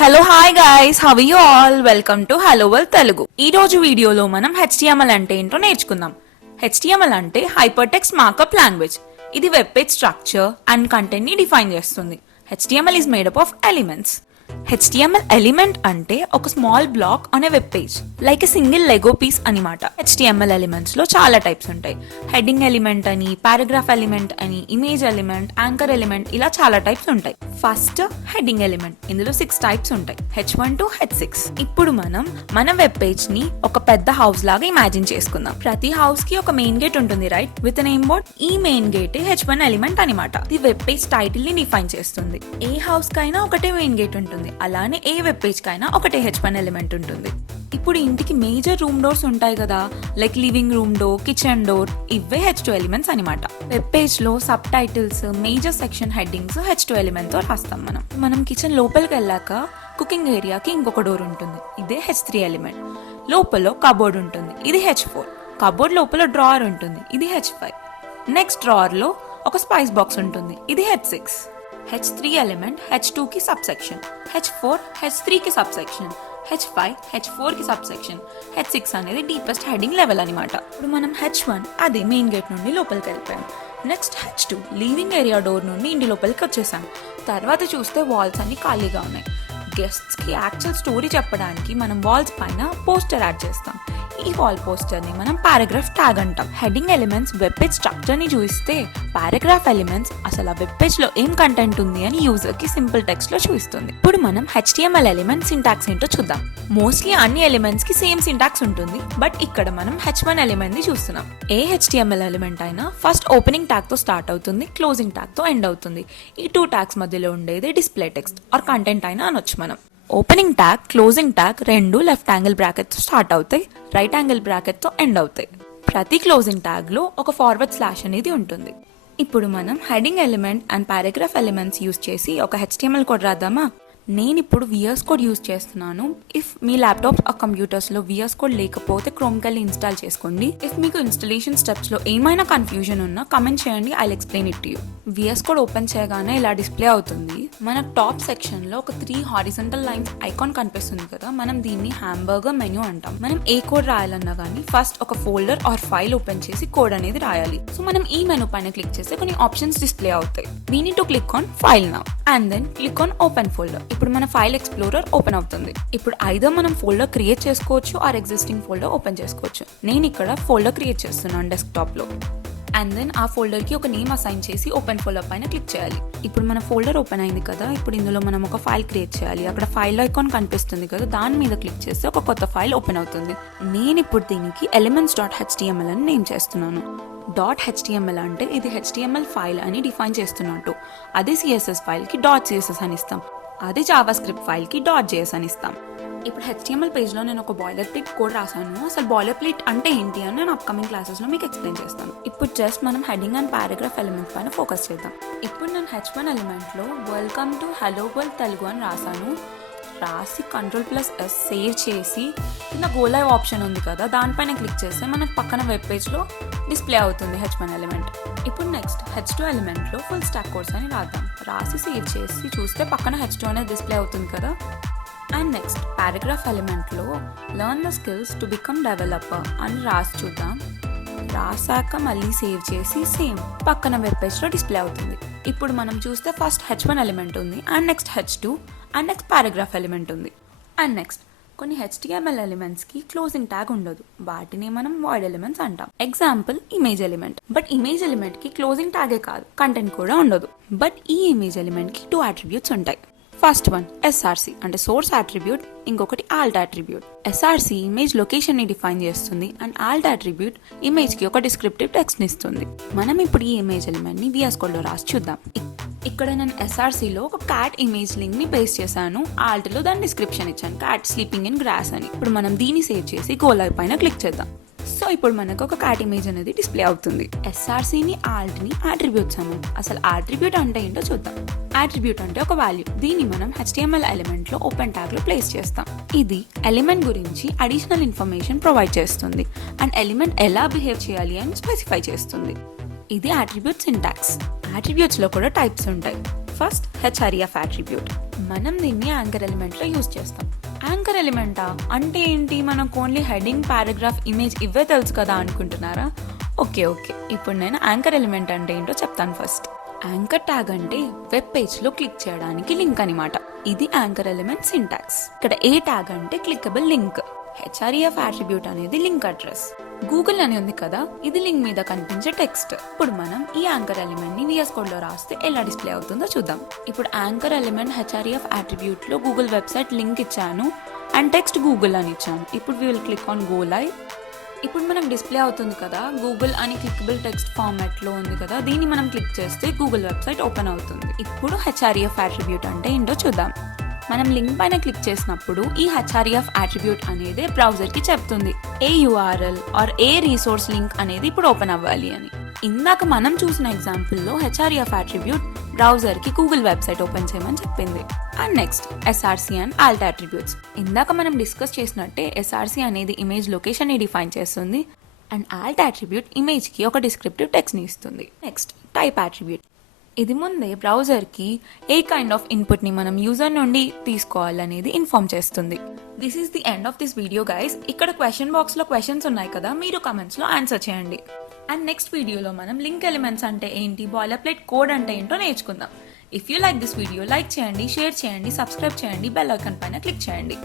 Hello hi guys, how you all? Welcome to hello world Telugu. ఈ రోజు వీడియోలో మనం HTML అంటే ఏంటో నేర్చుకుందాం. HTML అంటే హైపర్ టెక్స్ట్ మార్కప్ లాంగ్వేజ్. ఇది web page structure and content ని డిఫైన్ చేస్తుంది. HTML is made up of elements. HTML element అంటే ఒక small block on a web page, like a single Lego piece అనమాట. HTML ఎలిమెంట్స్ లో చాలా types ఉంటాయి. Heading element అని, పారాగ్రాఫ్ ఎలిమెంట్ అని, ఇమేజ్ ఎలిమెంట్, యాంకర్ ఎలిమెంట్, ఇలా చాలా టైప్స్ ఉంటాయి. First heading element. ఇందులో 6 టైప్స్ ఉంటాయి, H1 to H6. ఇప్పుడు మనం మన వెబ్ పేజ్ ని ఒక పెద్ద హౌస్ లాగా ఇమాజిన్ చేసుకుందాం. ప్రతి హౌస్ కి ఒక మెయిన్ గేట్ ఉంటుంది, రైట్, విత్ నేమ్ బోర్డ్. ఈ మెయిన్ గేట్ H1 ఎలిమెంట్ అనమాట. ఇది వెబ్ పేజ్ టైటిల్ ని డిఫైన్ చేస్తుంది. ఏ హౌస్ కైనా ఒకటే మెయిన్ గేట్ ఉంటుంది, అలానే ఏ వెబ్ పేజ్ కైనా ఒకటే H1 ఎలిమెంట్ ఉంటుంది. ఇప్పుడు ఇంటికి మేజర్ రూమ్ డోర్స్ ఉంటాయి కదా, like living room door, kitchen door, ఇవే H2 ఎలిమెంట్స్ అనమాట. వెబ్ పేజ్ లో sub titles, major section headings H2 element తో రాస్తాం. మనం కిచెన్ లోపలికి వెళ్ళాక కుకింగ్ ఏరియాకి ఇంకొక డోర్ ఉంటుంది, ఇదే H3 ఎలిమెంట్. లోపల కబోర్డ్ ఉంటుంది, ఇది H4. కబోర్డ్ లోపల డ్రావర్ ఉంటుంది, ఇది H5. నెక్స్ట్ డ్రావర్ లో ఒక స్పైస్ బాక్స్ ఉంటుంది, ఇది H6. H3 ఎలిమెంట్ H2 కి సబ్ సెక్షన్, H4 H3 కి సబ్ సెక్షన్, H5 H4 కి సబ్ సెక్షన్, H6 అనేది డీపెస్ట్ హెడ్డింగ్ లెవెల్ అనమాట. ఇప్పుడు మనం H1 అదే మెయిన్ గేట్ నుండి లోపలికి వెళ్ళిపోయాం. Next H2 living area door నుండి ఇంటి లోపలికి వచ్చేసాం. తర్వాత చూస్తే వాల్స్ అన్ని ఖాళీగా ఉన్నాయి. గెస్ట్స్ కి యాక్చువల్ స్టోరీ చెప్పడానికి మనం వాల్స్ పైన పోస్టర్ యాడ్ చేస్తాం. ఈ వాల్ పోస్టర్ ని మనం పారాగ్రాఫ్ ట్యాగ్ అంటాం. Heading elements web page structure ని చూపిస్తే, పారాగ్రాఫ్ ఎలిమెంట్స్ అసలు ఆ వెబ్ పేజ్ లో ఏం కంటెంట్ ఉంది అని యూజర్ కి సింపుల్ టెక్స్ట్ లో చూపిస్తుంది. ఇప్పుడు మనం HTML ఎలిమెంట్ సింటాక్స్ ఏంటో చూద్దాం. మోస్ట్లీ అన్ని ఎలిమెంట్స్ కి సేమ్ సింటాక్స్ ఉంటుంది, బట్ ఇక్కడ మనం H1 ఎలిమెంట్ ని చూస్తున్నాం. ఏ HTML ఎలిమెంట్ అయినా ఫస్ట్ ఓపెనింగ్ ట్యాగ్ తో స్టార్ట్ అవుతుంది, క్లోజింగ్ ట్యాగ్ తో ఎండ్ అవుతుంది. ఈ 2 ట్యాగ్స్ మధ్యలో ఉండేది డిస్ప్లే టెక్స్ట్ ఆర్ కంటెంట్ అయినా అనొచ్చు మనం. ఓపెనింగ్ ట్యాగ్, క్లోజింగ్ ట్యాగ్ రెండు లెఫ్ట్ యాంగిల్ బ్రాకెట్ తో స్టార్ట్ అవుతాయి, రైట్ యాంగిల్ బ్రాకెట్ తో ఎండ్ అవుతాయి. ప్రతి క్లోజింగ్ ట్యాగ్ లో ఒక ఫార్వర్డ్ స్లాష్ అనేది ఉంటుంది. ఇప్పుడు మనం heading element and paragraph elements use చేసి ఒక HTML కోడ్ రాద్దామా? నేను ఇప్పుడు VS కోడ్ యూజ్ చేస్తున్నాను. ఇఫ్ మీ ల్యాప్టాప్ ఆ కంప్యూటర్స్ లో VS కోడ్ లేకపోతే క్రోమ్ కెళ్ళి ఇన్స్టాల్ చేసుకోండి. ఇఫ్ మీకు ఇన్స్టాలేషన్ స్టెప్స్ లో ఏమైనా కన్ఫ్యూజన్ ఉన్నా కమెంట్ చేయండి, I'll explain it to you. VS code open చేయగానే ఇలా డిస్ప్లే అవుతుంది. మన టాప్ సెక్షన్ లో ఒక 3 హారిజంటల్ లైన్స్ ఐకాన్ కనిపిస్తుంది కదా, మనం దీన్ని హ్యాంబర్గర్ మెన్యూ అంటాం. మనం ఏ కోడ్ రాయాలన్నా గానీ ఫస్ట్ ఒక ఫోల్డర్ ఆర్ ఫైల్ ఓపెన్ చేసి కోడ్ అనేది రాయాలి. సో మనం ఈ మెనూ పైన క్లిక్ చేస్తే కొన్ని ఆప్షన్స్ డిస్ప్లే అవుతాయి. We need to click on file now and then click on open folder. ఇప్పుడు మన ఫైల్ ఎక్స్ప్లోరర్ ఓపెన్ అవుతుంది. ఇప్పుడు ఐదర్ మనం ఫోల్డర్ క్రియేట్ చేసుకోవచ్చు ఆర్ ఎగ్జిస్టింగ్ ఫోల్డర్ ఓపెన్ చేసుకోవచ్చు. నేను ఇక్కడ ఫోల్డర్ క్రియేట్ చేస్తున్నాను డెస్క్టాప్ లో. అండ్ దెన్ ఆ ఫోల్డర్ కి ఒక నేమ్ అసైన్ చేసి ఓపెన్ ఫోల్డర్ పైన క్లిక్ చేయాలి. ఇప్పుడు మన ఫోల్డర్ ఓపెన్ అయింది కదా, ఇప్పుడు ఇందులో మనం ఒక ఫైల్ క్రియేట్ చేయాలి. అక్కడ ఫైల్ ఐకాన్ కనిపిస్తుంది కదా, దాని మీద క్లిక్ చేస్తే ఒక కొత్త ఫైల్ ఓపెన్ అవుతుంది. నేను ఇప్పుడు దీనికి elements.html అని నేమ్ చేస్తున్నాను. .html అంటే ఇది HTML ఫైల్ అని డిఫైన్ చేస్తున్నట్టు. అదే CSS ఫైల్ కి .css అని ఇస్తాం, అదే జావాస్క్రిప్ట్ ఫైల్ కి .js అని ఇస్తాం. ఇప్పుడు HTML పేజ్ లో నేను ఒక బాయిలర్ ప్లేట్ కోడ్ రాసాను. అసలు బాయిలర్ ప్లేట్ అంటే ఏంటి అని నేను అప్కమింగ్ క్లాసెస్ లో మీకు ఎక్స్ప్లెయిన్ చేస్తాను. ఇప్పుడు జస్ట్ మనం హెడ్డింగ్ అండ్ పారాగ్రాఫ్ ఎలిమెంట్స్ పైన ఫోకస్ చేద్దాం. ఇప్పుడు నేను H1 ఎలిమెంట్ లో welcome to hello world Telugu అని రాసాను. రాసి Ctrl+S సేవ్ చేసి కింద గో లైవ్ ఆప్షన్ ఉంది కదా, దానిపైన క్లిక్ చేస్తే మనకు పక్కన వెబ్ పేజ్ లో డిస్ప్లే అవుతుంది H1 ఎలిమెంట్. ఇప్పుడు నెక్స్ట్ H2 ఎలిమెంట్ లో ఫుల్ స్టాక్ కోర్స్ అని రాద్దాం. రాసి సేవ్ చేసి చూస్తే పక్కన H2 అనేది డిస్ప్లే అవుతుంది కదా. అండ్ నెక్స్ట్ పారాగ్రాఫ్ ఎలిమెంట్ లో learn the skills to become developer అని రాసి చూద్దాం. రాసాక మళ్ళీ సేవ్ చేసి సేమ్ పక్కన వెబ్ పేజ్ లో డిస్ప్లే అవుతుంది. ఇప్పుడు మనం చూస్తే ఫస్ట్ H1 ఎలిమెంట్ ఉంది, and next H2, and next paragraph element ఉంది. అండ్ నెక్స్ట్ కొన్ని HTML ఎలిమెంట్స్ కి క్లోజింగ్ ట్యాగ్ ఉండదు, వాటిని మనం వాయిడ్ ఎలిమెంట్స్ అంటాం. Example image element. But image element కి క్లోజింగ్ ట్యాగే కాదు, కంటెంట్ కూడా ఉండదు. బట్ ఈ ఇమేజ్ ఎలిమెంట్ కి 2 అట్రిబ్యూట్స్ ఉంటాయి. ఫస్ట్ వన్ SRC అంటే సోర్స్ అట్రిబ్యూట్, ఇంకొకటి Alt attribute. SRC image location ని డిఫైన్ చేస్తుంది, అండ్ ఆల్ట్ అట్రిబ్యూట్ ఇమేజ్ కి ఒక డిస్క్రిప్టివ్ టెక్స్ట్ ని ఇస్తుంది. మనం ఇప్పుడు ఈ ఇమేజ్ ఎలిమెంట్ ని VS కోడ్ లో రాసి చూద్దాం. ఇక్కడ నేను SRC లో ఒక క్యాట్ ఇమేజ్ లింక్ ని పేస్ట్ చేశాను, ఆల్ట్ లో దాని డిస్క్రిప్షన్ ఇచ్చాను, క్యాట్ స్లీపింగ్ ఇన్ గ్రాస్ అని. ఇప్పుడు మనం దీన్ని సేవ్ చేసి గో లైవ్ పైన క్లిక్ చేద్దాం. సో ఇప్పుడు మనకు ఒక క్యాట్ ఇమేజ్ అనేది డిస్ప్లే అవుతుంది. SRC ని ఆల్ట్ ని అట్రిబ్యూట్స్ అన్నాం. అసలు అట్రిబ్యూట్ అంటే ఏంటో చూద్దాం. అట్రిబ్యూట్ అంటే ఒక వాల్యూ, దీన్ని మనం HTML ఎలిమెంట్ లో ఓపెన్ ట్యాగ్ లో ప్లేస్ చేస్తాం. ఇది ఎలిమెంట్ గురించి అడిషనల్ ఇన్ఫర్మేషన్ ప్రొవైడ్ చేస్తుంది, అండ్ ఎలిమెంట్ ఎలా బిహేవ్ చేయాలి అని స్పెసిఫై చేస్తుంది. ఇది అట్రిబ్యూట్ సింటాక్స్. అట్రిబ్యూట్స్ లో కూడా టైప్స్ ఉంటాయి. First HRF attribute. మనం దీన్ని యాంకర్ ఎలిమెంట్ లో యూజ్ చేస్తాం. యాంకర్ ఎలిమెంటా అంటే ఏంటి? మనకు ఓన్లీ హెడింగ్, పారాగ్రాఫ్, ఇమేజ్ ఇవే తెలుసు కదా అనుకుంటున్నారా? ఓకే, ఇప్పుడు నేను యాంకర్ ఎలిమెంట్ అంటే ఏంటో చెప్తాను. ఫస్ట్ యాంకర్ ట్యాగ్ అంటే వెబ్ పేజ్ లో క్లిక్ చేయడానికి లింక్ అనమాట. ఇది యాంకర్ ఎలిమెంట్ సింటాక్స్. ఇక్కడ ఏ ట్యాగ్ అంటే క్లికబుల్ లింక్. హెచ్ఆర్ఎఫ్ అట్రిబ్యూట్ అనేది లింక్ అడ్రస్. గూగుల్ అని ఉంది కదా, ఇది లింక్ మీద కనిపించే టెక్స్ట్. ఇప్పుడు మనం ఈ యాంకర్ ఎలిమెంట్ ని VS కోడ్ లో రాస్తే ఎలా డిస్ప్లే అవుతుందో చూద్దాం. ఇప్పుడు యాంకర్ ఎలిమెంట్ హెచ్ఆర్ఎఫ్ అట్రిబ్యూట్ లో గూగుల్ వెబ్సైట్ లింక్ ఇచ్చాను అండ్ టెక్స్ట్ గూగుల్ అని ఇచ్చాను. ఇప్పుడు we will click on go live. ఇప్పుడు మనకు డిస్ప్లే అవుతుంది కదా, గూగుల్ అని క్లికబుల్ టెక్స్ట్ ఫార్మాట్ లో ఉంది కదా, దీన్ని మనం క్లిక్ చేస్తే గూగుల్ వెబ్సైట్ ఓపెన్ అవుతుంది. ఇప్పుడు హెచ్ఆర్ఎఫ్ అట్రిబ్యూట్ అంటే ఏంటో చూద్దాం. మనం లింక్ పైన క్లిక్ చేసినప్పుడు ఈ హెచ్ఆర్ఎఫ్ అట్రిబ్యూట్ అనేది బ్రౌజర్ కి చెప్తుంది ఏ URL ఆర్ ఏ రీసోర్స్ లింక్ అనేది ఇప్పుడు ఓపెన్ అవ్వాలి అని. ఇందాక మనం చూసిన ఎగ్జాంపుల్ లో హెచ్ఆర్ఎఫ్ అట్రిబ్యూట్ బ్రౌజర్ కి గూగుల్ వెబ్సైట్ ఓపెన్ చేయమని చెప్పింది. And next SRC and ALT attributes. ఇందాక మనం డిస్కస్ చేసినట్టే SRC అనేది ఇమేజ్ లొకేషన్ ని డిఫైన్ చేస్తుంది అండ్ ALT అట్రిబ్యూట్ ఇమేజ్ కి ఒక డిస్క్రిప్టివ్ టెక్స్ట్ ని ఇస్తుంది. Next type attribute. ఇది ముందే బ్రౌజర్ కి ఏ కైండ్ ఆఫ్ ఇన్పుట్ ని మనం యూజర్ నుండి తీసుకోవాలనేది ఇన్ఫార్మ్ చేస్తుంది. This is the end of this video guys. ఇక్కడ క్వశ్చన్ బాక్స్ లో క్వశ్చన్స్ ఉన్నాయి కదా, మీరు కమెంట్స్ లో ఆన్సర్ చేయండి. అండ్ నెక్స్ట్ వీడియోలో మనం లింక్ ఎలిమెంట్స్ అంటే ఏంటి, బాయిలర్ ప్లేట్ కోడ్ అంటే ఏంటో నేర్చుకుందాం. If you like this video like చేయండి, షేర్ చేయండి, సబ్స్క్రైబ్ చేయండి, బెల్ ఐకాన్ పైన క్లిక్ చేయండి.